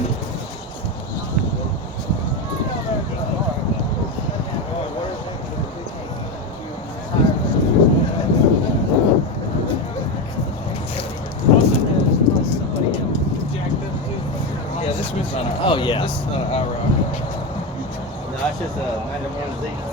Yeah, this one's on a. Oh yeah. This is on an IROC. No, it's just a 91Z.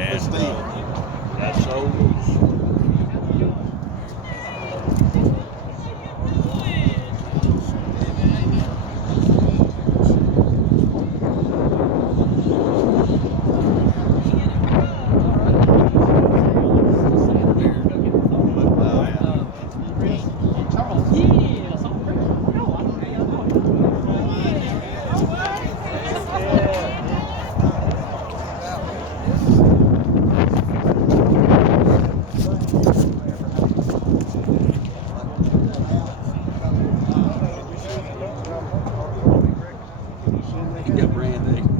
And that's so loose. He got brand new.